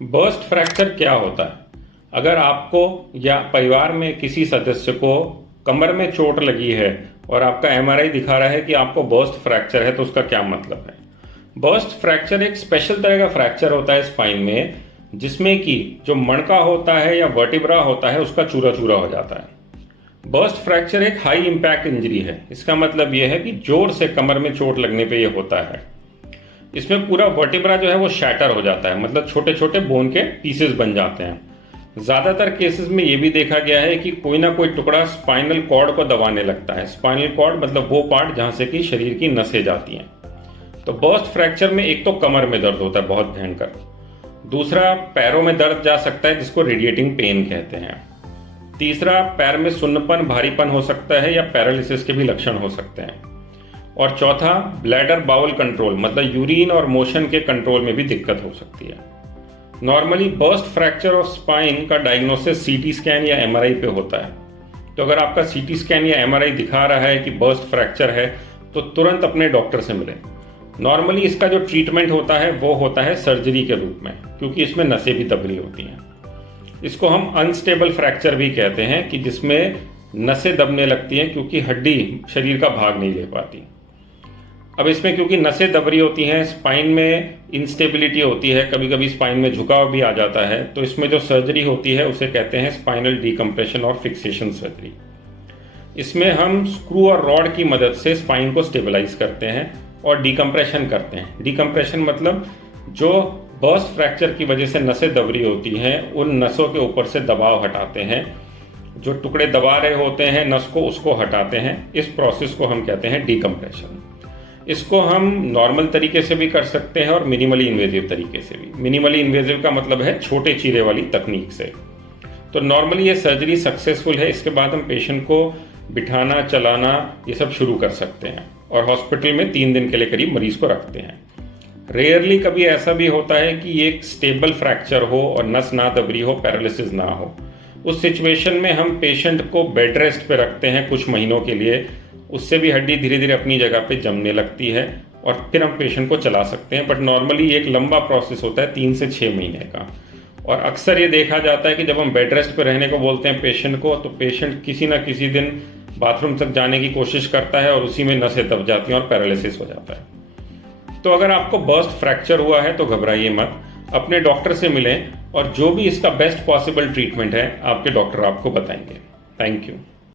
Burst fracture क्या होता है? अगर आपको या परिवार में किसी सदस्य को कमर में चोट लगी है और आपका एमआरआई दिखा रहा है कि आपको बर्स्ट फ्रैक्चर है, तो उसका क्या मतलब है? बर्स्ट फ्रैक्चर एक स्पेशल तरह का फ्रैक्चर होता है स्पाइन में, जिसमें कि जो मणका होता है या वर्टिब्रा होता है उसका चूरा चूरा हो जाता है। बर्स्ट फ्रैक्चर एक हाई इंपैक्ट इंजरी है। इसका मतलब यह है कि जोर से कमर में चोट लगने पे ये होता है। इसमें पूरा वर्टिब्रा जो है वो शैटर हो जाता है, मतलब छोटे छोटे बोन के पीसेस बन जाते हैं। ज़्यादातर केसेस में ये भी देखा गया है कि कोई ना कोई टुकड़ा स्पाइनल कॉर्ड को दबाने लगता है। स्पाइनल कॉर्ड मतलब वो पार्ट जहाँ से कि शरीर की नसें जाती हैं। तो बर्स्ट फ्रैक्चर में एक तो कमर में दर्द होता है बहुत भयंकर, दूसरा पैरों में दर्द जा सकता है जिसको रेडिएटिंग पेन कहते हैं, तीसरा पैर में सुन्नपन भारीपन हो सकता है या पैरालिसिस के भी लक्षण हो सकते हैं, और चौथा ब्लैडर बाउल कंट्रोल मतलब यूरिन और मोशन के कंट्रोल में भी दिक्कत हो सकती है। Normally burst fracture of spine का डायग्नोसिस सीटी स्कैन या एमआरआई पे होता है। तो अगर आपका सीटी स्कैन या एमआरआई दिखा रहा है कि बर्स्ट फ्रैक्चर है तो तुरंत अपने डॉक्टर से मिलें। नॉर्मली इसका जो ट्रीटमेंट होता है वो होता है सर्जरी के रूप में, क्योंकि इसमें नसें भी दब रही होती हैं। इसको हम अनस्टेबल फ्रैक्चर भी कहते हैं कि जिसमें नसें दबने लगती हैं क्योंकि हड्डी शरीर का भाग नहीं ले पाती। अब इसमें क्योंकि नसें दब रही होती हैं, स्पाइन में इंस्टेबिलिटी होती है, कभी कभी स्पाइन में झुकाव भी आ जाता है, तो इसमें जो सर्जरी होती है उसे कहते हैं स्पाइनल डीकम्प्रेशन और फिक्सेशन सर्जरी। इसमें हम स्क्रू और रॉड की मदद से स्पाइन को स्टेबलाइज करते हैं और डीकम्प्रेशन करते हैं। डीकम्प्रेशन मतलब जो बर्स्ट फ्रैक्चर की वजह से नसें दब रही होती हैं उन नसों के ऊपर से दबाव हटाते हैं, जो टुकड़े दबा रहे होते हैं नस को उसको हटाते हैं। इस प्रोसेस को हम कहते हैं डीकम्प्रेशन। इसको हम नॉर्मल तरीके से भी कर सकते हैं और मिनिमली इन्वेजिव तरीके से भी। मिनिमली इन्वेजिव का मतलब है छोटे चीरे वाली तकनीक से। तो नॉर्मली ये सर्जरी सक्सेसफुल है। इसके बाद हम पेशेंट को बिठाना चलाना ये सब शुरू कर सकते हैं और हॉस्पिटल में 3 दिन के लिए करीब मरीज को रखते हैं। रेयरली कभी ऐसा भी होता है कि एक स्टेबल फ्रैक्चर हो और नस ना दबरी हो, पैरालिसिस ना हो। उस सिचुएशन में हम पेशेंट को बेड रेस्ट पे रखते हैं कुछ महीनों के लिए। उससे भी हड्डी धीरे धीरे अपनी जगह पे जमने लगती है और फिर हम पेशेंट को चला सकते हैं। बट नॉर्मली एक लंबा प्रोसेस होता है 3 से 6 महीने का। और अक्सर ये देखा जाता है कि जब हम बेड रेस्ट पे रहने को बोलते हैं पेशेंट को, तो पेशेंट किसी ना किसी दिन बाथरूम तक जाने की कोशिश करता है और उसी में नसें दब जाती हैं और पैरालिसिस हो जाता है। तो अगर आपको बर्स्ट फ्रैक्चर हुआ है तो घबराइए मत, अपने डॉक्टर से मिलें और जो भी इसका बेस्ट पॉसिबल ट्रीटमेंट है आपके डॉक्टर आपको बताएंगे। Thank you.